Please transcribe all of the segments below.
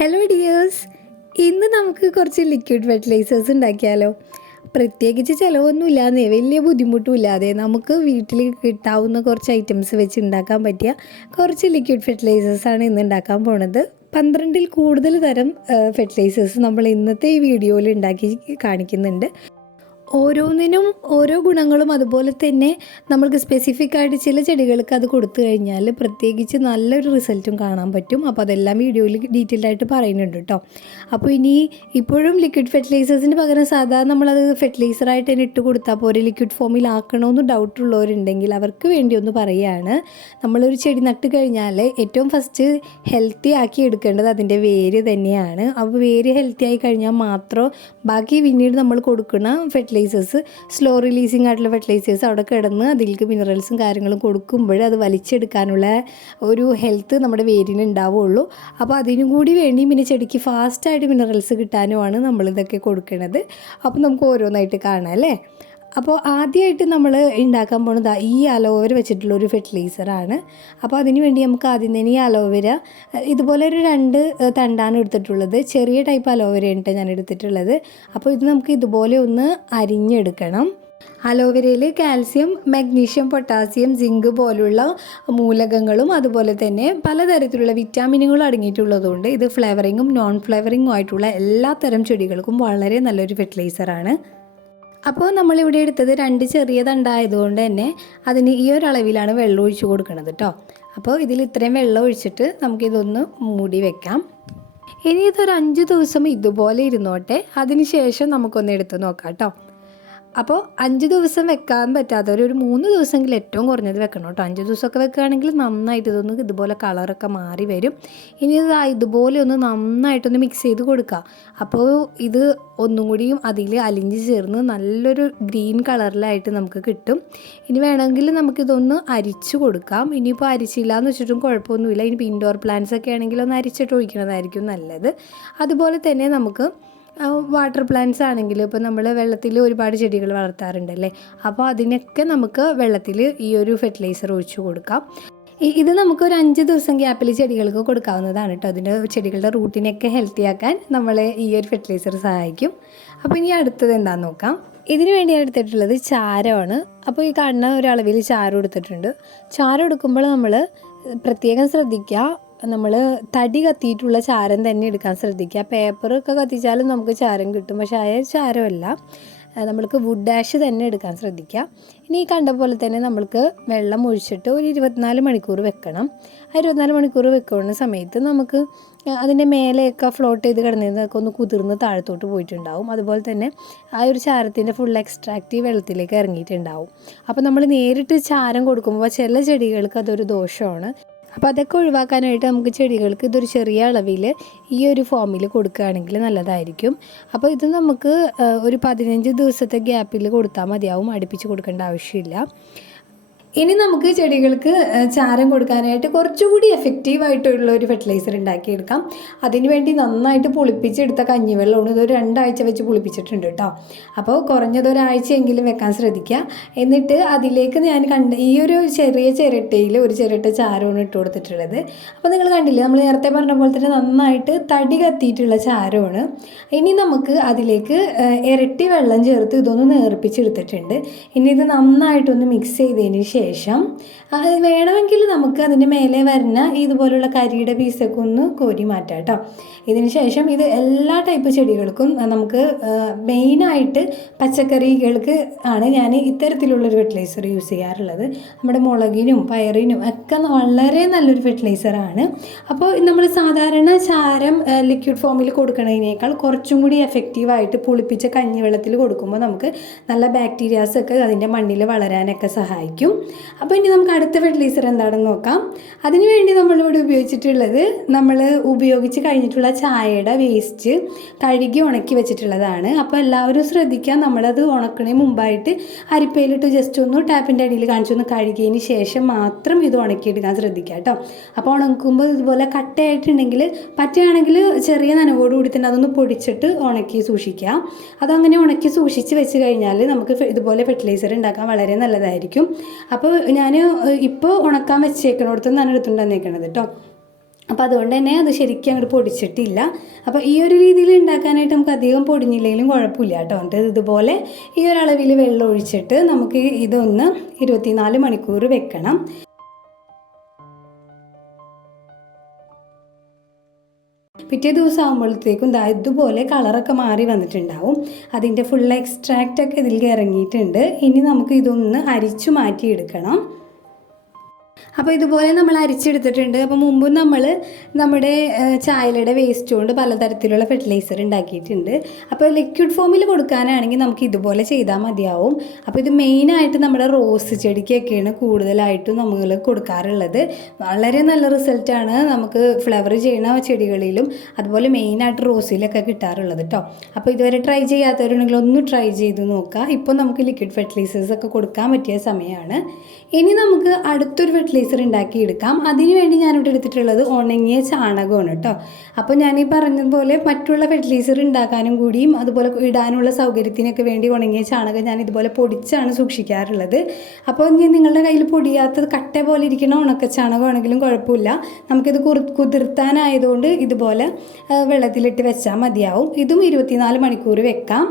Hello dears, ഇന്ന് നമുക്ക് കുറച്ച് ലിക്വിഡ് ഫെർട്ടിലൈസേഴ്സ് ഉണ്ടാക്കിയാലോ. പ്രത്യേകിച്ച് ചിലവൊന്നുമില്ലാതെ വലിയ ബുദ്ധിമുട്ടുമില്ലാതെ നമുക്ക് വീട്ടിൽ കിട്ടാവുന്ന കുറച്ച് ഐറ്റംസ് വെച്ച് ഉണ്ടാക്കാൻ പറ്റിയ കുറച്ച് ലിക്വിഡ് ഫെർട്ടിലൈസേഴ്സാണ് ഇന്ന് ഉണ്ടാക്കാൻ പോണത്. 12ൽ കൂടുതൽ തരം ഫെർട്ടിലൈസേഴ്സ് നമ്മൾ ഇന്നത്തെ ഈ വീഡിയോയിൽ ഉണ്ടാക്കി കാണിക്കുന്നുണ്ട്. ഓരോന്നിനും ഓരോ ഗുണങ്ങളും അതുപോലെ തന്നെ നമ്മൾക്ക് സ്പെസിഫിക് ആയിട്ട് ചില ചെടികൾക്ക് അത് കൊടുത്തു കഴിഞ്ഞാൽ പ്രത്യേകിച്ച് നല്ലൊരു റിസൾട്ടും കാണാൻ പറ്റും. അപ്പോൾ അതെല്ലാം വീഡിയോയിൽ ഡീറ്റെയിൽഡ് ആയിട്ട് പറയുന്നുണ്ട് കേട്ടോ. അപ്പോൾ ഇപ്പോഴും ലിക്വിഡ് ഫെർട്ടിലൈസേഴ്സിന് പകരം സാധാരണ നമ്മളത് ഫെർട്ടിലൈസറായിട്ട് തന്നെ ഇട്ട് കൊടുത്താൽ പോരെ, ലിക്വിഡ് ഫോമിലാക്കണമെന്ന് ഡൗട്ടുള്ളവരുണ്ടെങ്കിൽ അവർക്ക് വേണ്ടി ഒന്ന് പറയുകയാണ്. നമ്മളൊരു ചെടി നട്ട് കഴിഞ്ഞാൽ ഏറ്റവും ഫസ്റ്റ് ഹെൽത്തി ആക്കി എടുക്കേണ്ടത് അതിൻ്റെ വേര് തന്നെയാണ്. അപ്പോൾ വേര് ഹെൽത്തി ആയി കഴിഞ്ഞാൽ മാത്രം ബാക്കി പിന്നീട് നമ്മൾ കൊടുക്കുന്ന സ്ലോ റിലീസിങ് ആയിട്ടുള്ള ഫെർട്ടിലൈസേഴ്സ് അവിടെ കിടന്ന് അതിലേക്ക് മിനറൽസും കാര്യങ്ങളും കൊടുക്കുമ്പോൾ അത് വലിച്ചെടുക്കാനുള്ള ഒരു ഹെൽത്ത് നമ്മുടെ വേരിന് ഉണ്ടാവുള്ളൂ. അപ്പോൾ അതിനും കൂടി വേണ്ടി പിന്നെ ചെടിക്ക് ഫാസ്റ്റായിട്ട് മിനറൽസ് കിട്ടാനുമാണ് നമ്മളിതൊക്കെ കൊടുക്കുന്നത്. അപ്പോൾ നമുക്ക് ഓരോന്നായിട്ട് കാണാം അല്ലേ. അപ്പോൾ ആദ്യമായിട്ട് നമ്മൾ ഉണ്ടാക്കാൻ പോകുന്നത് ഈ അലോവേര വെച്ചിട്ടുള്ളൊരു ഫെർട്ടിലൈസറാണ്. അപ്പോൾ അതിന് വേണ്ടി നമുക്ക് ആദ്യം തന്നെ ഈ അലോവേര ഇതുപോലെ ഒരു 2 തണ്ടാണ് എടുത്തിട്ടുള്ളത്. ചെറിയ ടൈപ്പ് അലോവേരയാണ് ഞാൻ എടുത്തിട്ടുള്ളത്. അപ്പോൾ ഇത് നമുക്ക് ഇതുപോലെ ഒന്ന് അരിഞ്ഞെടുക്കണം. അലോവേരയിൽ കാൽസ്യം, മഗ്നീഷ്യം, പൊട്ടാസ്യം, സിങ്ക് പോലുള്ള മൂലകങ്ങളും അതുപോലെ തന്നെ പലതരത്തിലുള്ള വിറ്റാമിനുകളും അടങ്ങിയിട്ടുള്ളതുകൊണ്ട് ഇത് ഫ്ലേവറിങ്ങും നോൺ ഫ്ലേവറിങ്ങും ആയിട്ടുള്ള എല്ലാ തരം ചെടികൾക്കും വളരെ നല്ലൊരു ഫെർട്ടിലൈസറാണ്. അപ്പോൾ നമ്മളിവിടെ എടുത്തത് 2 ചെറിയ തണ്ടായതുകൊണ്ട് തന്നെ അതിന് ഈ ഒരു അളവിലാണ് വെള്ളം ഒഴിച്ച് കൊടുക്കുന്നത് കേട്ടോ. അപ്പോൾ ഇതിൽ ഇത്രയും വെള്ളം ഒഴിച്ചിട്ട് നമുക്കിതൊന്ന് മൂടി വെക്കാം. ഇനി ഇതൊരു 5 ദിവസം ഇതുപോലെ ഇരുന്നോട്ടെ. അതിന് ശേഷം നമുക്കൊന്ന് എടുത്ത് നോക്കാം കേട്ടോ. അപ്പോൾ 5 ദിവസം വെക്കാൻ പറ്റാത്തവർ ഒരു 3 ദിവസമെങ്കിലും ഏറ്റവും കുറഞ്ഞത് വെക്കണം കേട്ടോ. 5 ദിവസമൊക്കെ വെക്കുകയാണെങ്കിൽ നന്നായിട്ട് ഇതൊന്ന് ഇതുപോലെ കളറൊക്കെ മാറി വരും. ഇനി ഇതുപോലെ ഒന്ന് നന്നായിട്ടൊന്ന് മിക്സ് ചെയ്ത് കൊടുക്കുക. അപ്പോൾ ഇത് ഒന്നും കൂടിയും അതിൽ അലിഞ്ഞ് ചേർന്ന് നല്ലൊരു ഗ്രീൻ കളറിലായിട്ട് നമുക്ക് കിട്ടും. ഇനി വേണമെങ്കിൽ നമുക്കിതൊന്ന് അരിച്ചു കൊടുക്കാം. ഇനിയിപ്പോൾ അരിച്ചില്ല എന്ന് വെച്ചിട്ടും കുഴപ്പമൊന്നുമില്ല. ഇനി ഇൻഡോർ പ്ലാന്റ്സ് ഒക്കെ ആണെങ്കിൽ ഒന്ന് അരിച്ചിട്ട് ഒഴിക്കുന്നതായിരിക്കും നല്ലത്. അതുപോലെ തന്നെ നമുക്ക് വാട്ടർ പ്ലാന്റ്സ് ആണെങ്കിൽ ഇപ്പോൾ നമ്മൾ വെള്ളത്തിൽ ഒരുപാട് ചെടികൾ വളർത്താറുണ്ടല്ലേ, അപ്പോൾ അതിനൊക്കെ നമുക്ക് വെള്ളത്തിൽ ഈ ഒരു ഫെർട്ടിലൈസർ ഒഴിച്ചു കൊടുക്കാം. ഇത് നമുക്ക് ഒരു 5 ദിവസം ഗ്യാപ്പിൽ ചെടികൾക്ക് കൊടുക്കാവുന്നതാണ് കേട്ടോ. അതിൻ്റെ ചെടികളുടെ റൂട്ടിനൊക്കെ ഹെൽത്തി ആക്കാൻ നമ്മളെ ഈ ഒരു ഫെർട്ടിലൈസർ സഹായിക്കും. അപ്പോൾ ഇനി അടുത്തത് എന്താണെന്ന് നോക്കാം. ഇതിന് വേണ്ടി ഞാൻ എടുത്തിട്ടുള്ളത് ചാരമാണ്. അപ്പോൾ ഈ കാണുന്ന ഒരളവിൽ ചാരം എടുത്തിട്ടുണ്ട്. ചാരം എടുക്കുമ്പോൾ നമ്മൾ പ്രത്യേകം ശ്രദ്ധിക്കുക, നമ്മൾ തടി കത്തിയിട്ടുള്ള ചാരം തന്നെ എടുക്കാൻ ശ്രദ്ധിക്കുക. പേപ്പറൊക്കെ കത്തിച്ചാലും നമുക്ക് ചാരം കിട്ടും, പക്ഷേ ആ ചാരമല്ല, നമ്മൾക്ക് വുഡ് ആഷ് തന്നെ എടുക്കാൻ ശ്രദ്ധിക്കുക. ഇനി ഈ കണ്ട പോലെ തന്നെ നമ്മൾക്ക് വെള്ളം ഒഴിച്ചിട്ട് ഒരു 24 മണിക്കൂർ വെക്കണം. ആ 24 മണിക്കൂർ വെക്കുന്ന സമയത്ത് നമുക്ക് അതിൻ്റെ മേലെയൊക്കെ ഫ്ലോട്ട് ചെയ്ത് കിടന്നതൊക്കെ ഒന്ന് കുതിർന്ന് താഴത്തോട്ട് പോയിട്ടുണ്ടാവും. അതുപോലെ തന്നെ ആ ഒരു ചാരത്തിൻ്റെ ഫുൾ എക്സ്ട്രാക്റ്റ് വെള്ളത്തിലേക്ക് ഇറങ്ങിയിട്ടുണ്ടാവും. അപ്പോൾ നമ്മൾ നേരിട്ട് ചാരം കൊടുക്കുമ്പോൾ ചില ചെടികൾക്ക് അതൊരു ദോഷമാണ്. അപ്പോൾ അതൊക്കെ ഒഴിവാക്കാനായിട്ട് നമുക്ക് ചെടികൾക്ക് ഇതൊരു ചെറിയ അളവിൽ ഈ ഒരു ഫോമിൽ കൊടുക്കുകയാണെങ്കിൽ നല്ലതായിരിക്കും. അപ്പോൾ ഇത് നമുക്ക് ഒരു 15 ദിവസത്തെ ഗ്യാപ്പിൽ കൊടുത്താൽ മതിയാവും, അടുപ്പിച്ച് കൊടുക്കേണ്ട ആവശ്യമില്ല. ഇനി നമുക്ക് ചെടികൾക്ക് ചാരം കൊടുക്കാനായിട്ട് കുറച്ചുകൂടി എഫക്റ്റീവായിട്ടുള്ള ഒരു ഫെർട്ടിലൈസർ ഉണ്ടാക്കിയെടുക്കാം. അതിനുവേണ്ടി നന്നായിട്ട് പുളിപ്പിച്ചെടുത്ത കഞ്ഞിവെള്ളമാണ്. ഇതൊരു 2 ആഴ്ച വെച്ച് പുളിപ്പിച്ചിട്ടുണ്ട് കേട്ടോ. അപ്പോൾ കുറഞ്ഞത് ഒരാഴ്ചയെങ്കിലും വെക്കാൻ ശ്രദ്ധിക്കുക. എന്നിട്ട് അതിലേക്ക് ഞാൻ ഈ ഒരു ചെറിയ ചിരട്ടയിൽ ഒരു ചിരട്ട ചാരമാണ് ഇട്ട് കൊടുത്തിട്ടുള്ളത്. അപ്പോൾ നിങ്ങൾ കണ്ടില്ലേ, നമ്മൾ നേരത്തെ പറഞ്ഞ പോലെ തന്നെ നന്നായിട്ട് തടി കത്തിയിട്ടുള്ള ചാരമാണ്. ഇനി നമുക്ക് അതിലേക്ക് ഇരട്ടി വെള്ളം ചേർത്ത് ഇതൊന്ന് നേർപ്പിച്ചെടുത്തിട്ടുണ്ട്. ഇനി ഇത് നന്നായിട്ടൊന്ന് മിക്സ് ചെയ്തതിന് ശേഷം വേണമെങ്കിൽ നമുക്ക് അതിൻ്റെ മേലെ വരുന്ന ഇതുപോലുള്ള കരിയുടെ പീസൊക്കെ ഒന്ന് കോരി മാറ്റാം കേട്ടോ. ഇതിന് ശേഷം ഇത് എല്ലാ ടൈപ്പ് ചെടികൾക്കും നമുക്ക് മെയിനായിട്ട് പച്ചക്കറികൾക്ക് ആണ് ഞാൻ ഇത്തരത്തിലുള്ളൊരു ഫെർട്ടിലൈസർ യൂസ് ചെയ്യാറുള്ളത്. നമ്മുടെ മുളകിനും പയറിനും ഒക്കെ വളരെ നല്ലൊരു ഫെർട്ടിലൈസറാണ്. അപ്പോൾ നമ്മൾ സാധാരണ ചാരം ലിക്വിഡ് ഫോമിൽ കൊടുക്കുന്നതിനേക്കാൾ കുറച്ചും കൂടി എഫക്റ്റീവായിട്ട് പുളിപ്പിച്ച കഞ്ഞിവെള്ളത്തിൽ കൊടുക്കുമ്പോൾ നമുക്ക് നല്ല ബാക്ടീരിയാസൊക്കെ അതിൻ്റെ മണ്ണിൽ വളരാനൊക്കെ സഹായിക്കും. അപ്പോൾ ഇനി നമുക്ക് അടുത്ത ഫെർട്ടിലൈസർ എന്താണെന്ന് നോക്കാം. അതിനുവേണ്ടി നമ്മളിവിടെ ഉപയോഗിച്ചിട്ടുള്ളത് നമ്മൾ ഉപയോഗിച്ച് കഴിഞ്ഞിട്ടുള്ള ചായയുടെ വേസ്റ്റ് കഴുകി ഉണക്കി വെച്ചിട്ടുള്ളതാണ്. അപ്പോൾ എല്ലാവരും ശ്രദ്ധിക്കുക, നമ്മളത് ഉണക്കണേ മുമ്പായിട്ട് അരിപ്പയിലിട്ട് ജസ്റ്റ് ഒന്ന് ടാപ്പിൻ്റെ അടിയിൽ കാണിച്ചൊന്ന് കഴുകിയതിന് ശേഷം മാത്രം ഇത് ഉണക്കിയെടുക്കാൻ ശ്രദ്ധിക്കുക കേട്ടോ. അപ്പോൾ ഉണക്കുമ്പോൾ ഇതുപോലെ കട്ടയായിട്ടുണ്ടെങ്കിൽ പറ്റുകയാണെങ്കിൽ ചെറിയ നനവോടുകൂടി തന്നെ അതൊന്ന് പൊടിച്ചിട്ട് ഉണക്കി സൂക്ഷിക്കുക. അതങ്ങനെ ഉണക്കി സൂക്ഷിച്ച് വെച്ച് കഴിഞ്ഞാൽ നമുക്ക് ഇതുപോലെ ഫെർട്ടിലൈസർ ഉണ്ടാക്കാൻ വളരെ നല്ലതായിരിക്കും. അപ്പോൾ ഞാൻ ഇപ്പോൾ ഉണക്കാൻ വെച്ചേക്കണോടത്ത് നിന്നാണ് എടുത്തുകൊണ്ട് വന്നേക്കണത് കേട്ടോ. അപ്പോൾ അതുകൊണ്ട് തന്നെ അത് ശരിക്കും അങ്ങോട്ട് പൊടിച്ചിട്ടില്ല. അപ്പോൾ ഈ ഒരു രീതിയിൽ ഉണ്ടാക്കാനായിട്ട് നമുക്ക് അധികം പൊടിഞ്ഞില്ലെങ്കിലും കുഴപ്പമില്ല കേട്ടോ. എന്നിട്ട് ഇതുപോലെ ഈ ഒരു അളവിൽ വെള്ളം ഒഴിച്ചിട്ട് നമുക്ക് ഇതൊന്ന് 24 മണിക്കൂർ വെക്കണം. പിറ്റേ ദിവസം ആകുമ്പോഴത്തേക്കും ഇതുപോലെ കളറൊക്കെ മാറി വന്നിട്ടുണ്ടാവും. അതിൻ്റെ ഫുൾ എക്സ്ട്രാക്റ്റൊക്കെ ഇതിലേക്ക് ഇറങ്ങിയിട്ടുണ്ട്. ഇനി നമുക്ക് ഇതൊന്ന് അരിച്ചു മാറ്റിയെടുക്കണം. അപ്പോൾ ഇതുപോലെ നമ്മൾ അരിച്ചെടുത്തിട്ടുണ്ട്. അപ്പോൾ മുമ്പ് നമ്മൾ നമ്മുടെ ചായയുടെ വേസ്റ്റ് കൊണ്ട് പലതരത്തിലുള്ള ഫെർട്ടിലൈസർ ഉണ്ടാക്കിയിട്ടുണ്ട്. അപ്പോൾ ലിക്വിഡ് ഫോമിൽ കൊടുക്കാനാണെങ്കിൽ നമുക്ക് ഇതുപോലെ ചെയ്താൽ മതിയാവും. അപ്പോൾ ഇത് മെയിനായിട്ട് നമ്മുടെ റോസ് ചെടിക്കൊക്കെയാണ് കൂടുതലായിട്ടും നമ്മൾ കൊടുക്കാറുള്ളത്. വളരെ നല്ല റിസൾട്ടാണ് നമുക്ക് ഫ്ലവർ ചെയ്യുന്ന ചെടികളിലും അതുപോലെ മെയിനായിട്ട് റോസിലൊക്കെ കിട്ടാറുള്ളത് കേട്ടോ. അപ്പോൾ ഇതുവരെ ട്രൈ ചെയ്യാത്തവരുണ്ടെങ്കിൽ ഒന്ന് ട്രൈ ചെയ്ത് നോക്കുക. ഇപ്പോൾ നമുക്ക് ലിക്വിഡ് ഫെർട്ടിലൈസേഴ്സ് ഒക്കെ കൊടുക്കാൻ പറ്റിയ സമയമാണ്. ഇനി നമുക്ക് അടുത്തൊരു ഫെർട്ടിലൈസർ ഉണ്ടാക്കിയെടുക്കാം. അതിന് വേണ്ടി ഞാനിവിടെ എടുത്തിട്ടുള്ളത് ഉണങ്ങിയ ചാണകമാണ് കേട്ടോ. അപ്പോൾ ഞാനീ പറഞ്ഞതുപോലെ മറ്റുള്ള ഫെർട്ടിലൈസർ ഉണ്ടാക്കാനും കൂടിയും അതുപോലെ ഇടാനുള്ള സൗകര്യത്തിനൊക്കെ വേണ്ടി ഉണങ്ങിയ ചാണകം ഞാൻ ഇതുപോലെ പൊടിച്ചാണ് സൂക്ഷിക്കാറുള്ളത്. അപ്പോൾ ഇനി നിങ്ങളുടെ കയ്യിൽ പൊടിയാത്തത് കട്ട പോലെ ഇരിക്കണ ഉണക്ക ചാണകമാണെങ്കിലും കുഴപ്പമില്ല. നമുക്കിത് കുതിർത്താനായതുകൊണ്ട് ഇതുപോലെ വെള്ളത്തിലിട്ട് വെച്ചാൽ മതിയാവും. ഇതും 24 മണിക്കൂർ വെക്കാം.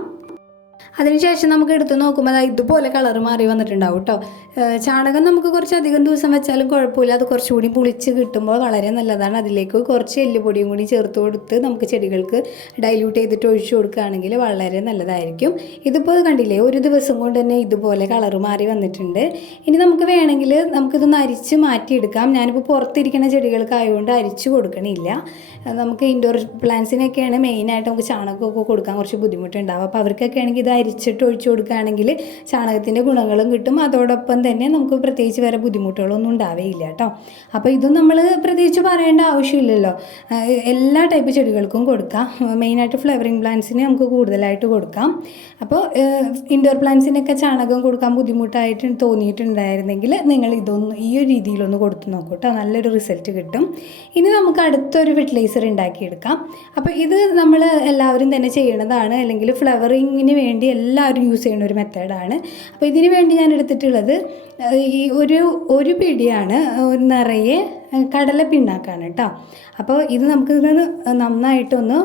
അതിനുശേഷം നമുക്ക് എടുത്ത് നോക്കുമ്പോൾ ഇതുപോലെ കളർ മാറി വന്നിട്ടുണ്ടാവും കേട്ടോ. ചാണകം നമുക്ക് കുറച്ചധികം ദിവസം വെച്ചാലും കുഴപ്പമില്ല. അത് കുറച്ചുകൂടി പുളിച്ച് കിട്ടുമ്പോൾ വളരെ നല്ലതാണ്. അതിലേക്ക് കുറച്ച് എല്ലുപൊടിയും കൂടി ചേർത്ത് കൊടുത്ത് നമുക്ക് ചെടികൾക്ക് ഡൈല്യൂട്ട് ചെയ്തിട്ട് ഒഴിച്ചു കൊടുക്കുകയാണെങ്കിൽ വളരെ നല്ലതായിരിക്കും. ഇതിപ്പോൾ കണ്ടില്ലേ, ഒരു ദിവസം കൊണ്ട് തന്നെ ഇതുപോലെ കളർ മാറി വന്നിട്ടുണ്ട്. ഇനി നമുക്ക് വേണമെങ്കിൽ നമുക്കിതൊന്ന് അരിച്ച് മാറ്റിയെടുക്കാം. ഞാനിപ്പോൾ പുറത്തിരിക്കുന്ന ചെടികൾക്കായതുകൊണ്ട് അരിച്ച് കൊടുക്കണില്ല. നമുക്ക് ഇൻഡോർ പ്ലാന്റ്സിനൊക്കെയാണ് മെയിനായിട്ട് നമുക്ക് ചാണകമൊക്കെ കൊടുക്കാൻ കുറച്ച് ബുദ്ധിമുട്ടുണ്ടാവും. അപ്പോൾ അവർക്കൊക്കെ ആണെങ്കിൽ ഇത് അരിച്ചിട്ട് ഒഴിച്ചു കൊടുക്കുകയാണെങ്കിൽ ചാണകത്തിൻ്റെ ഗുണങ്ങളും കിട്ടും. അതോടൊപ്പം തന്നെ നമുക്ക് പ്രത്യേകിച്ച് വേറെ ബുദ്ധിമുട്ടുകളൊന്നും ഉണ്ടാവുകയില്ല കേട്ടോ. അപ്പോൾ ഇതും നമ്മൾ പ്രത്യേകിച്ച് പറയേണ്ട ആവശ്യമില്ലല്ലോ. എല്ലാ ടൈപ്പ് ചെടികൾക്കും കൊടുക്കാം. മെയിനായിട്ട് ഫ്ലവറിങ് പ്ലാന്റ്സിന് നമുക്ക് കൂടുതലായിട്ട് കൊടുക്കാം. അപ്പോൾ ഇൻഡോർ പ്ലാന്റ്സിനൊക്കെ ചാണകം കൊടുക്കാൻ ബുദ്ധിമുട്ടായിട്ട് തോന്നിയിട്ടുണ്ടായിരുന്നെങ്കിൽ നിങ്ങൾ ഇതൊന്ന് ഈ ഒരു രീതിയിലൊന്ന് കൊടുത്തു നോക്കൂ കേട്ടോ. നല്ലൊരു റിസൾട്ട് കിട്ടും. ഇനി നമുക്ക് അടുത്തൊരു ഫെർട്ടിലൈസർ ഉണ്ടാക്കിയെടുക്കാം. അപ്പോൾ ഇത് നമ്മൾ എല്ലാവരും തന്നെ ചെയ്യണതാണ്, അല്ലെങ്കിൽ ഫ്ലവറിങ്ങിന് വേണ്ടി എല്ലാവരും യൂസ് ചെയ്യുന്ന ഒരു മെത്തേഡാണ്. അപ്പോൾ ഇതിന് വേണ്ടി ഞാൻ എടുത്തിട്ടുള്ളത് ഈ ഒരു പിടിയാണ് നിറയെ കടല പിണ്ണാക്കാണ് കേട്ടോ. അപ്പോൾ ഇത് നമുക്കിത് നന്നായിട്ടൊന്ന്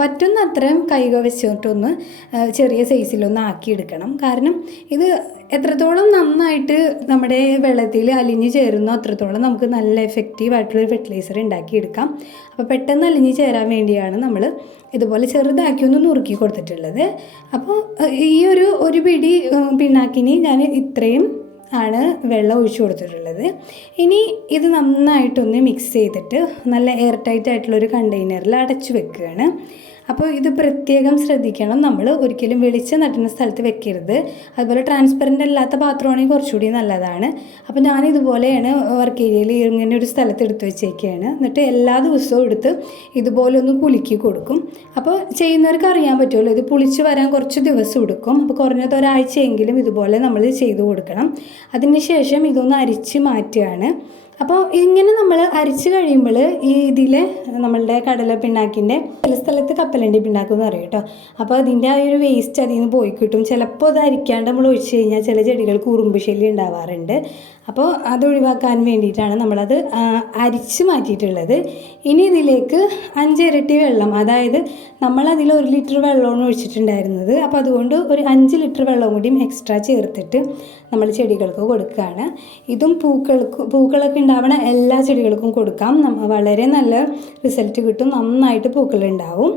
പറ്റുന്ന അത്രയും കൈക വെച്ചിട്ടൊന്ന് ചെറിയ സൈസിലൊന്ന് ആക്കിയെടുക്കണം. കാരണം ഇത് എത്രത്തോളം നന്നായിട്ട് നമ്മുടെ വെള്ളത്തിൽ അലിഞ്ഞ് ചേരുന്നോ അത്രത്തോളം നമുക്ക് നല്ല എഫക്റ്റീവായിട്ടുള്ളൊരു ഫെർട്ടിലൈസർ ഉണ്ടാക്കിയെടുക്കാം. അപ്പോൾ പെട്ടെന്ന് അലിഞ്ഞ് ചേരാൻ വേണ്ടിയാണ് നമ്മൾ ഇതുപോലെ ചെറുതാക്കി ഒന്ന് നുറുക്കി കൊടുത്തിട്ടുള്ളത്. അപ്പോൾ ഈ ഒരു പിടി പിണ്ണാക്കിന് ഞാൻ ഇത്രയും ആണ് വെള്ളം ഒഴിച്ചു കൊടുത്തിട്ടുള്ളത്. ഇനി ഇത് നന്നായിട്ടൊന്ന് മിക്സ് ചെയ്തിട്ട് നല്ല എയർ ടൈറ്റ് ആയിട്ടുള്ളൊരു കണ്ടെയ്നറിൽ അടച്ചു വെക്കുകയാണ്. അപ്പോൾ ഇത് പ്രത്യേകം ശ്രദ്ധിക്കണം. നമ്മൾ ഒരിക്കലും വെളിച്ചം തട്ടുന്ന സ്ഥലത്ത് വെക്കരുത്. അതുപോലെ ട്രാൻസ്പെറൻ്റ് അല്ലാത്ത പാത്രമാണെങ്കിൽ കുറച്ചുകൂടി നല്ലതാണ്. അപ്പോൾ ഞാനിതുപോലെയാണ് വർക്ക് ഏരിയയിൽ ഇങ്ങനെ ഒരു സ്ഥലത്ത് എടുത്ത് വെച്ചേക്കുകയാണ്. എന്നിട്ട് എല്ലാ ദിവസവും എടുത്ത് ഇതുപോലെ ഒന്ന് കുലുക്കി കൊടുക്കും. അപ്പോൾ ചെയ്യുന്നവർക്ക് അറിയാൻ പറ്റുമല്ലോ, ഇത് പുളിച്ച് വരാൻ കുറച്ച് ദിവസം എടുക്കും. അപ്പോൾ കുറഞ്ഞത് ഒരാഴ്ചയെങ്കിലും ഇതുപോലെ നമ്മൾ ചെയ്തു കൊടുക്കണം. അതിന് ശേഷം ഇതൊന്ന് അരിച്ച് മാറ്റുകയാണ്. അപ്പോൾ ഇങ്ങനെ നമ്മൾ അരിച്ച് കഴിയുമ്പോൾ ഈ ഇതിൽ നമ്മളുടെ കടല പിണ്ണാക്കിൻ്റെ ചില സ്ഥലത്ത് കപ്പലണ്ടി പിണ്ണാക്കും എന്ന് പറയും കേട്ടോ. അപ്പോൾ അതിൻ്റെ ആ ഒരു വേസ്റ്റ് അതിൽ നിന്ന് പോയി കിട്ടും. ചിലപ്പോൾ അത് അരിക്കാണ്ട് നമ്മൾ ഒഴിച്ച് കഴിഞ്ഞാൽ ചില ചെടികൾക്ക് ഉറുമ്പ് ശല്യം ഉണ്ടാവാറുണ്ട്. അപ്പോൾ അത് ഒഴിവാക്കാൻ വേണ്ടിയിട്ടാണ് നമ്മളത് അരിച്ച് മാറ്റിയിട്ടുള്ളത്. ഇനി ഇതിലേക്ക് 5 ഇരട്ടി വെള്ളം, അതായത് നമ്മളതിൽ 1 ലിറ്റർ വെള്ളമാണ് ഒഴിച്ചിട്ടുണ്ടായിരുന്നത്. അപ്പോൾ അതുകൊണ്ട് ഒരു 5 ലിറ്റർ വെള്ളം കൂടിയും എക്സ്ട്രാ ചേർത്തിട്ട് നമ്മൾ ചെടികൾക്ക് കൊടുക്കുകയാണ്. ഇതും പൂക്കളൊക്കെ ഉണ്ടാവണ എല്ലാ ചെടികൾക്കും കൊടുക്കാം. വളരെ നല്ല റിസൾട്ട് കിട്ടും. നന്നായിട്ട് പൂക്കളുണ്ടാവും.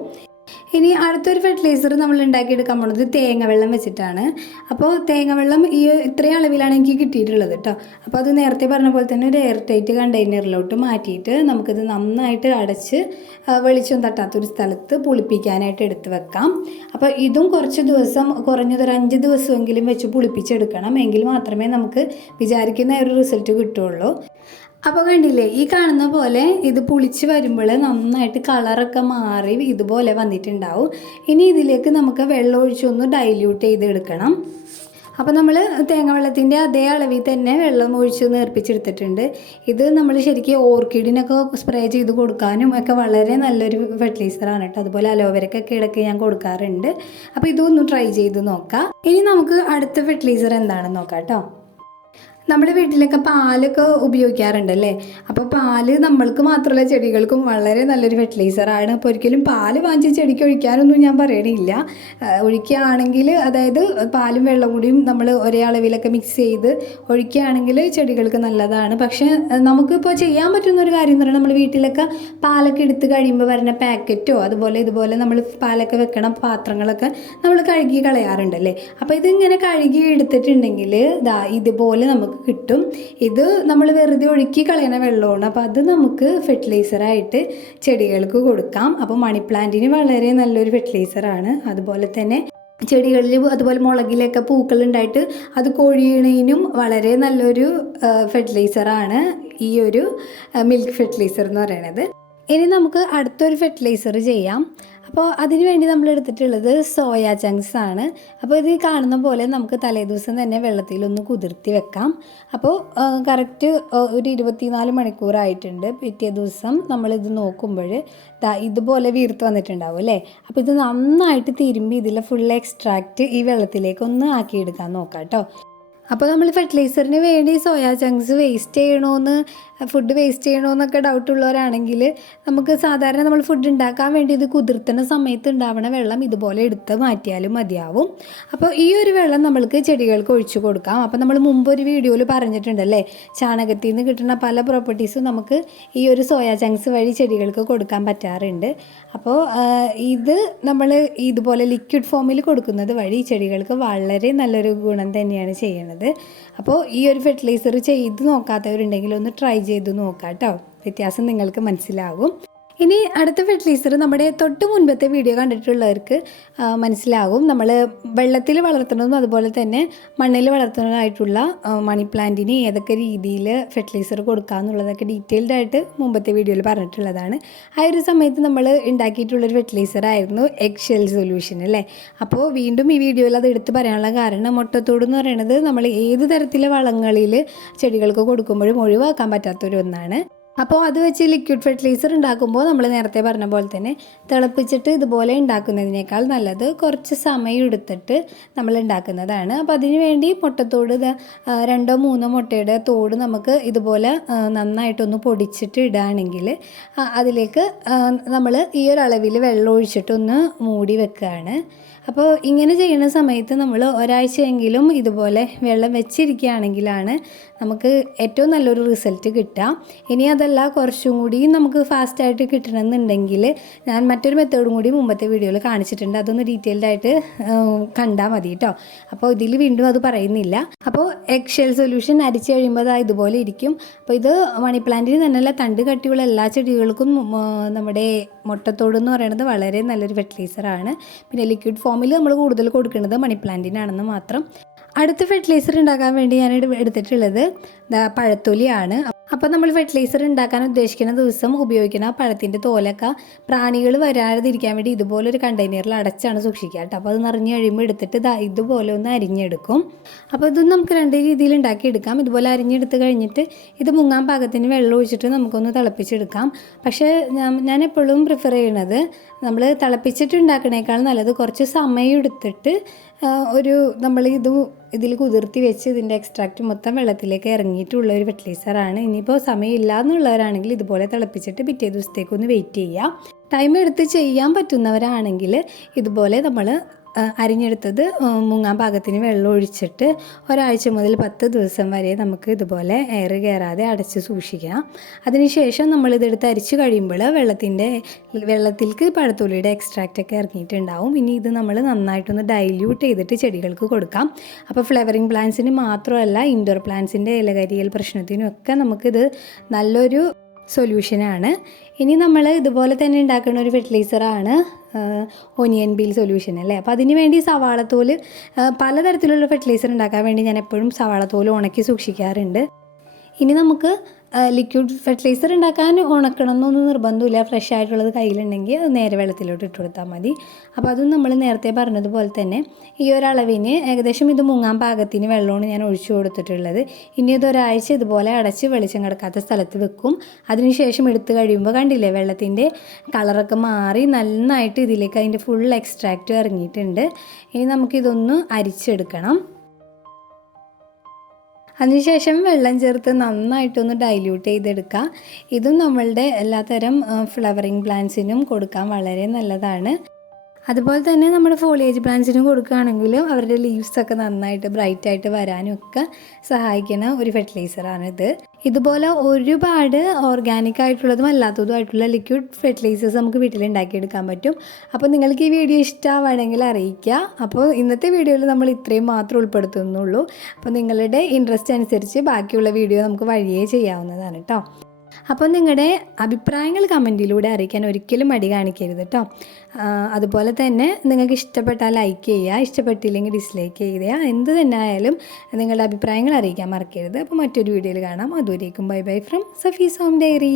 ഇനി അടുത്തൊരു ഫെർട്ടിലൈസർ നമ്മൾ ഉണ്ടാക്കിയെടുക്കാൻ പോകുന്നത് തേങ്ങ വെള്ളം വെച്ചിട്ടാണ്. അപ്പോൾ തേങ്ങ വെള്ളം ഈ ഇത്രയും അളവിലാണ് എനിക്ക് കിട്ടിയിട്ടുള്ളത് കേട്ടോ. അപ്പോൾ അത് നേരത്തെ പറഞ്ഞ പോലെ തന്നെ ഒരു എയർ ടൈറ്റ് കണ്ടെയ്നറിലോട്ട് മാറ്റിയിട്ട് നമുക്കിത് നന്നായിട്ട് അടച്ച് വെളിച്ചം തട്ടാത്തൊരു സ്ഥലത്ത് പുളിപ്പിക്കാനായിട്ട് എടുത്ത് വെക്കാം. അപ്പോൾ ഇതും കുറച്ച് ദിവസം, കുറഞ്ഞതൊരു 5 ദിവസമെങ്കിലും വെച്ച് പുളിപ്പിച്ചെടുക്കണം. എങ്കിൽ മാത്രമേ നമുക്ക് വിചാരിക്കുന്ന ഒരു റിസൾട്ട് കിട്ടുള്ളൂ. അപ്പോൾ കണ്ടില്ലേ, ഈ കാണുന്ന പോലെ ഇത് പുളിച്ച് വരുമ്പോൾ നന്നായിട്ട് കളറൊക്കെ മാറി ഇതുപോലെ വന്നിട്ടുണ്ടാവും. ഇനി ഇതിലേക്ക് നമുക്ക് വെള്ളം ഒഴിച്ചൊന്ന് ഡൈല്യൂട്ട് ചെയ്തെടുക്കണം. അപ്പോൾ നമ്മൾ തേങ്ങ വെള്ളത്തിൻ്റെ അതേ അളവിൽ തന്നെ വെള്ളം ഒഴിച്ച് നേർപ്പിച്ചെടുത്തിട്ടുണ്ട്. ഇത് നമ്മൾ ശരിക്കും ഓർക്കിഡിനൊക്കെ സ്പ്രേ ചെയ്ത് കൊടുക്കാനും ഒക്കെ വളരെ നല്ലൊരു ഫെർട്ടിലൈസറാണ് കേട്ടോ. അതുപോലെ അലോവേരക്കൊക്കെ ഇടയ്ക്ക് ഞാൻ കൊടുക്കാറുണ്ട്. അപ്പോൾ ഇതൊന്ന് ട്രൈ ചെയ്ത് നോക്കാം. ഇനി നമുക്ക് അടുത്ത ഫെർട്ടിലൈസർ എന്താണെന്ന് നോക്കാം കേട്ടോ. നമ്മുടെ വീട്ടിലൊക്കെ പാലൊക്കെ ഉപയോഗിക്കാറുണ്ടല്ലേ. അപ്പോൾ പാല് നമ്മൾക്ക് മാത്രമല്ല ചെടികൾക്കും വളരെ നല്ലൊരു ഫെർട്ടിലൈസറാണ്. അപ്പോൾ ഒരിക്കലും പാല് വാങ്ങിച്ച് ചെടിക്ക് ഒഴിക്കാനൊന്നും ഞാൻ പറയണില്ല. ഒഴിക്കുകയാണെങ്കിൽ അതായത് പാലും വെള്ളം കൂടിയും നമ്മൾ ഒരേ അളവിലൊക്കെ മിക്സ് ചെയ്ത് ഒഴിക്കുകയാണെങ്കിൽ ചെടികൾക്ക് നല്ലതാണ്. പക്ഷേ നമുക്കിപ്പോൾ ചെയ്യാൻ പറ്റുന്നൊരു കാര്യം എന്ന് പറഞ്ഞാൽ നമ്മൾ വീട്ടിലൊക്കെ പാലൊക്കെ എടുത്ത് കഴിയുമ്പോൾ വരുന്ന പാക്കറ്റോ അതുപോലെ ഇതുപോലെ നമ്മൾ പാലൊക്കെ വെക്കണം പാത്രങ്ങളൊക്കെ നമ്മൾ കഴുകി കളയാറുണ്ടല്ലേ. അപ്പോൾ ഇതിങ്ങനെ കഴുകി എടുത്തിട്ടുണ്ടെങ്കിൽ ഇതുപോലെ നമുക്ക് കിട്ടും. ഇത് നമ്മൾ വെറുതെ ഒഴുക്കി കളയുന്ന വെള്ളമാണ്. അപ്പോൾ അത് നമുക്ക് ഫെർട്ടിലൈസറായിട്ട് ചെടികൾക്ക് കൊടുക്കാം. അപ്പോൾ മണി പ്ലാന്റിന് വളരെ നല്ലൊരു ഫെർട്ടിലൈസറാണ്. അതുപോലെ തന്നെ ചെടികളിൽ അതുപോലെ മുളകിലൊക്കെ പൂക്കളുണ്ടായിട്ട് അത് കൊഴിയണതിനും വളരെ നല്ലൊരു ഫെർട്ടിലൈസറാണ് ഈ ഒരു മിൽക്ക് ഫെർട്ടിലൈസർ എന്ന് പറയുന്നത്. ഇനി നമുക്ക് അടുത്തൊരു ഫെർട്ടിലൈസർ ചെയ്യാം. അപ്പോൾ അതിന് വേണ്ടി നമ്മൾ എടുത്തിട്ടുള്ളത് സോയാ ചങ്ക്സ് ആണ്. അപ്പോൾ ഇത് കാണുന്ന പോലെ നമുക്ക് തലേദിവസം തന്നെ വെള്ളത്തിലൊന്ന് കുതിർത്തി വെക്കാം. അപ്പോൾ കറക്റ്റ് ഒരു 24 മണിക്കൂറായിട്ടുണ്ട്. പിറ്റേ ദിവസം നമ്മളിത് നോക്കുമ്പോൾ ഇതുപോലെ വീർത്ത് വന്നിട്ടുണ്ടാവും അല്ലേ. അപ്പോൾ ഇത് നന്നായിട്ട് തിരുമ്പി ഇതിലെ ഫുൾ എക്സ്ട്രാക്റ്റ് ഈ വെള്ളത്തിലേക്കൊന്ന് ആക്കിയെടുക്കാൻ നോക്കാം കേട്ടോ. അപ്പോൾ നമ്മൾ ഫെർട്ടിലൈസറിന് വേണ്ടി സോയാ ചങ്ക്സ് വേസ്റ്റ് ചെയ്യണമെന്ന് ഫുഡ് വേസ്റ്റ് ചെയ്യണമെന്നൊക്കെ ഡൗട്ടുള്ളവരാണെങ്കിൽ നമുക്ക് സാധാരണ നമ്മൾ ഫുഡ് ഉണ്ടാക്കാൻ വേണ്ടി ഇത് കുതിർത്തുന്ന സമയത്ത് ഉണ്ടാവണ വെള്ളം ഇതുപോലെ എടുത്ത് മാറ്റിയാലും മതിയാവും. അപ്പോൾ ഈ ഒരു വെള്ളം നമ്മൾക്ക് ചെടികൾക്ക് ഒഴിച്ചു കൊടുക്കാം. അപ്പോൾ നമ്മൾ മുമ്പ് ഒരു വീഡിയോയിൽ പറഞ്ഞിട്ടുണ്ടല്ലേ, ചാണകത്തിൽ നിന്ന് കിട്ടുന്ന പല പ്രോപ്പർട്ടീസും നമുക്ക് ഈ ഒരു സോയാ ചങ്ക്സ് വഴി ചെടികൾക്ക് കൊടുക്കാൻ പറ്റാറുണ്ട്. അപ്പോൾ ഇത് നമ്മൾ ഇതുപോലെ ലിക്വിഡ് ഫോമിൽ കൊടുക്കുന്നത് വഴി ചെടികൾക്ക് വളരെ നല്ലൊരു ഗുണം തന്നെയാണ് ചെയ്യുന്നത്. അപ്പോൾ ഈ ഒരു ഫെർട്ടിലൈസർ ചെയ്ത് നോക്കാത്തവരുണ്ടെങ്കിൽ ഒന്ന് ട്രൈ ചെയ്ത് നോക്കാം കേട്ടോ. വ്യത്യാസം നിങ്ങൾക്ക് മനസ്സിലാകും. ഇനി അടുത്ത ഫെർട്ടിലൈസർ നമ്മുടെ തൊട്ട് മുൻപത്തെ വീഡിയോ കണ്ടിട്ടുള്ളവർക്ക് മനസ്സിലാകും. നമ്മൾ വെള്ളത്തിൽ വളർത്തുന്നതും അതുപോലെ തന്നെ മണ്ണിൽ വളർത്തുന്നതായിട്ടുള്ള മണി പ്ലാന്റിന് ഏതൊക്കെ രീതിയിൽ ഫെർട്ടിലൈസർ കൊടുക്കുക എന്നുള്ളതൊക്കെ ഡീറ്റെയിൽഡ് ആയിട്ട് മുമ്പത്തെ വീഡിയോയിൽ പറഞ്ഞിട്ടുള്ളതാണ്. ആ ഒരു സമയത്ത് നമ്മൾ ഉണ്ടാക്കിയിട്ടുള്ളൊരു ഫെർട്ടിലൈസർ ആയിരുന്നു എഗ് ഷെൽ സൊല്യൂഷൻ അല്ലേ. അപ്പോൾ വീണ്ടും ഈ വീഡിയോയിൽ അത് എടുത്ത് പറയാനുള്ള കാരണം മുട്ടത്തോട് എന്ന് പറയുന്നത് നമ്മൾ ഏത് തരത്തിലെ വളങ്ങളിൽ ചെടികൾക്ക് കൊടുക്കുമ്പോഴും ഒഴിവാക്കാൻ പറ്റാത്തൊരു ഒന്നാണ്. അപ്പോൾ അത് വെച്ച് ലിക്വിഡ് ഫെർട്ടിലൈസർ ഉണ്ടാക്കുമ്പോൾ നമ്മൾ നേരത്തെ പറഞ്ഞ പോലെ തന്നെ തിളപ്പിച്ചിട്ട് ഇതുപോലെ ഉണ്ടാക്കുന്നതിനേക്കാൾ നല്ലത് കുറച്ച് സമയം എടുത്തിട്ട് നമ്മൾ ഉണ്ടാക്കുന്നതാണ്. അപ്പോൾ അതിന് വേണ്ടി മുട്ടത്തോട് 2-3 മുട്ടയുടെ തോട് നമുക്ക് ഇതുപോലെ നന്നായിട്ടൊന്ന് പൊടിച്ചിട്ട് ഇടുകയാണെങ്കിൽ അതിലേക്ക് നമ്മൾ ഈ ഒരു അളവിൽ വെള്ളം ഒഴിച്ചിട്ടൊന്ന് മൂടി വെക്കുകയാണ്. അപ്പോൾ ഇങ്ങനെ ചെയ്യുന്ന സമയത്ത് നമ്മൾ ഒരാഴ്ചയെങ്കിലും ഇതുപോലെ വെള്ളം വെച്ചിരിക്കുകയാണെങ്കിലാണ് നമുക്ക് ഏറ്റവും നല്ലൊരു റിസൾട്ട് കിട്ടുക. ഇനി അതല്ല കുറച്ചും കൂടി നമുക്ക് ഫാസ്റ്റായിട്ട് കിട്ടണമെന്നുണ്ടെങ്കിൽ ഞാൻ മറ്റൊരു മെത്തേഡും കൂടി മുമ്പത്തെ വീഡിയോയിൽ കാണിച്ചിട്ടുണ്ട്. അതൊന്ന് ഡീറ്റെയിൽഡ് ആയിട്ട് കണ്ടാൽ മതി കേട്ടോ. അപ്പോൾ ഇതിൽ വീണ്ടും അത് പറയുന്നില്ല. അപ്പോൾ എഗ് ഷെൽ സൊല്യൂഷൻ അരിച്ച് കഴിയുമ്പോൾ അത് ഇതുപോലെ ഇരിക്കും. അപ്പോൾ ഇത് മണി പ്ലാന്റിന് തന്നെയല്ല തണ്ട് കട്ടിയുള്ള എല്ലാ ചെടികൾക്കും നമ്മുടെ മുട്ടത്തോട് എന്ന് പറയുന്നത് വളരെ നല്ലൊരു ഫെർട്ടിലൈസറാണ്. പിന്നെ ലിക്വിഡ് ഫോമിൽ നമ്മൾ കൂടുതൽ കൊടുക്കുന്നത് മണി പ്ലാന്റിനാണെന്ന് മാത്രം. അടുത്ത ഫെർട്ടിലൈസർ ഉണ്ടാക്കാൻ വേണ്ടി ഞാൻ എടുത്തിട്ടുള്ളത് പഴത്തൊലിയാണ്. അപ്പോൾ നമ്മൾ ഫെർട്ടിലൈസർ ഉണ്ടാക്കാൻ ഉദ്ദേശിക്കുന്ന ദിവസം ഉപയോഗിക്കുന്ന പഴത്തിൻ്റെ തോലൊക്കെ പ്രാണികൾ വരാതിരിക്കാൻ വേണ്ടി ഇതുപോലൊരു കണ്ടെയ്നറിൽ അടച്ചാണ് സൂക്ഷിക്കുക കേട്ടോ. അപ്പോൾ അത് നിറഞ്ഞു കഴിയുമ്പോൾ എടുത്തിട്ട് ഇതുപോലെ ഒന്ന് അരിഞ്ഞെടുക്കും. അപ്പോൾ ഇതും നമുക്ക് 2 രീതിയിൽ ഉണ്ടാക്കിയെടുക്കാം. ഇതുപോലെ അരിഞ്ഞെടുത്ത് കഴിഞ്ഞിട്ട് ഇത് മുങ്ങാൻ പാകത്തിന് വെള്ളം ഒഴിച്ചിട്ട് നമുക്കൊന്ന് തിളപ്പിച്ചെടുക്കാം. പക്ഷേ ഞാൻ എപ്പോഴും പ്രിഫർ ചെയ്യണത് നമ്മൾ തിളപ്പിച്ചിട്ട് ഉണ്ടാക്കണേക്കാൾ നല്ലത് കുറച്ച് സമയം എടുത്തിട്ട് നമ്മൾ ഇതിൽ കുതിർത്തി വെച്ച് ഇതിൻ്റെ എക്സ്ട്രാക്റ്റ് മൊത്തം വെള്ളത്തിലേക്ക് ഇറങ്ങിയിട്ടുള്ള ഒരു ഫെർട്ടിലൈസറാണ്. ഇനിയിപ്പോൾ സമയമില്ല എന്നുള്ളവരാണെങ്കിൽ ഇതുപോലെ തിളപ്പിച്ചിട്ട് പിറ്റേ ദിവസത്തേക്കൊന്ന് വെയിറ്റ് ചെയ്യുക. ടൈം എടുത്ത് ചെയ്യാൻ പറ്റുന്നവരാണെങ്കിൽ ഇതുപോലെ നമ്മൾ അരിഞ്ഞെടുത്തത് മുങ്ങാൻ പാകത്തിന് വെള്ളം ഒഴിച്ചിട്ട് ഒരാഴ്ച മുതൽ 10 ദിവസം വരെ നമുക്ക് ഇതുപോലെ എയർ കയറാതെ അടച്ച് സൂക്ഷിക്കാം. അതിനുശേഷം നമ്മളിതെടുത്ത് അരിച്ച് കഴിയുമ്പോൾ വെള്ളത്തിലേക്ക് പഴത്തൊലിയുടെ എക്സ്ട്രാക്റ്റൊക്കെ ഇറങ്ങിയിട്ടുണ്ടാവും. ഇനി ഇത് നമ്മൾ നന്നായിട്ടൊന്ന് ഡൈല്യൂട്ട് ചെയ്തിട്ട് ചെടികൾക്ക് കൊടുക്കാം. അപ്പോൾ ഫ്ലവറിങ് പ്ലാന്റ്സിന് മാത്രമല്ല ഇൻഡോർ പ്ലാന്റ്സിൻ്റെ ഇലകരിയൽ പ്രശ്നത്തിനൊക്കെ നമുക്കിത് നല്ലൊരു സൊല്യൂഷനാണ്. ഇനി നമ്മൾ ഇതുപോലെ തന്നെ ഉണ്ടാക്കുന്ന ഒരു ഫെർട്ടിലൈസറാണ് ഒനിയൻ ബീൽ സൊല്യൂഷൻ അല്ലേ. അപ്പോൾ അതിന് വേണ്ടി സവാളത്തോല് പലതരത്തിലുള്ള ഫെർട്ടിലൈസർ ഉണ്ടാക്കാൻ വേണ്ടി ഞാൻ എപ്പോഴും സവാളത്തോല് ഉണക്കി സൂക്ഷിക്കാറുണ്ട്. ഇനി നമുക്ക് ലിക്വിഡ് ഫെർട്ടിലൈസർ ഉണ്ടാക്കാൻ ഉണക്കണം എന്നൊന്നും നിർബന്ധമില്ല. ഫ്രഷ് ആയിട്ടുള്ളത് കയ്യിലുണ്ടെങ്കിൽ അത് നേരെ വെള്ളത്തിലോട്ട് ഇട്ട് കൊടുത്താൽ മതി. അപ്പോൾ അതും നമ്മൾ നേരത്തെ പറഞ്ഞതുപോലെ തന്നെ ഈ ഒരളവിന് ഏകദേശം ഇത് മുങ്ങാൻ പാകത്തിന് വെള്ളമാണ് ഞാൻ ഒഴിച്ചു കൊടുത്തിട്ടുള്ളത്. ഇനി ഇതൊരാഴ്ച ഇതുപോലെ അടച്ച് വെളിച്ചം കിടക്കാത്ത സ്ഥലത്ത് വെക്കും. അതിനുശേഷം എടുത്തു കഴിയുമ്പോൾ കണ്ടില്ലേ വെള്ളത്തിൻ്റെ കളറൊക്കെ മാറി നന്നായിട്ട് ഇതിലേക്ക് അതിൻ്റെ ഫുൾ എക്സ്ട്രാക്റ്റ് ഇറങ്ങിയിട്ടുണ്ട്. ഇനി നമുക്കിതൊന്ന് അരിച്ചെടുക്കണം. അതിനുശേഷം വെള്ളം ചേർത്ത് നന്നായിട്ടൊന്ന് ഡൈല്യൂട്ട് ചെയ്തെടുക്കുക. ഇതും നമ്മളുടെ എല്ലാത്തരം ഫ്ലവറിങ് പ്ലാന്റ്സിനും കൊടുക്കാൻ വളരെ നല്ലതാണ്. അതുപോലെ തന്നെ നമ്മുടെ ഫോളിയേജ് പ്ലാന്റ്സിനും കൊടുക്കുകയാണെങ്കിലും അവരുടെ ലീവ്സൊക്കെ നന്നായിട്ട് ബ്രൈറ്റായിട്ട് വരാനും ഒക്കെ സഹായിക്കുന്ന ഒരു ഫെർട്ടിലൈസറാണിത്. ഇതുപോലെ ഒരുപാട് ഓർഗാനിക് ആയിട്ടുള്ളതും അല്ലാത്തതുമായിട്ടുള്ള ലിക്വിഡ് ഫെർട്ടിലൈസേഴ്സ് നമുക്ക് വീട്ടിൽ ഉണ്ടാക്കിയെടുക്കാൻ പറ്റും. അപ്പോൾ നിങ്ങൾക്ക് ഈ വീഡിയോ ഇഷ്ടമാവുകയാണെങ്കിൽ അറിയിക്കുക. അപ്പോൾ ഇന്നത്തെ വീഡിയോയിൽ നമ്മൾ ഇത്രയും മാത്രം ഉൾപ്പെടുത്തുന്നുള്ളൂ. അപ്പോൾ നിങ്ങളുടെ ഇൻട്രസ്റ്റ് അനുസരിച്ച് ബാക്കിയുള്ള വീഡിയോ നമുക്ക് വഴിയേ ചെയ്യാവുന്നതാണ് കേട്ടോ. അപ്പോൾ നിങ്ങളുടെ അഭിപ്രായങ്ങൾ കമൻറ്റിലൂടെ അറിയിക്കാൻ ഒരിക്കലും മടി കാണിക്കരുത് കേട്ടോ. അതുപോലെ തന്നെ നിങ്ങൾക്ക് ഇഷ്ടപ്പെട്ടാൽ ലൈക്ക് ചെയ്യുക, ഇഷ്ടപ്പെട്ടില്ലെങ്കിൽ ഡിസ്ലൈക്ക് ചെയ്യുക. എന്ത് തന്നെ ആയാലും നിങ്ങളുടെ അഭിപ്രായങ്ങൾ അറിയിക്കാൻ മറക്കരുത്. അപ്പോൾ മറ്റൊരു വീഡിയോയിൽ കാണാം. അതുവരേക്കും bye bye from Safees home diary.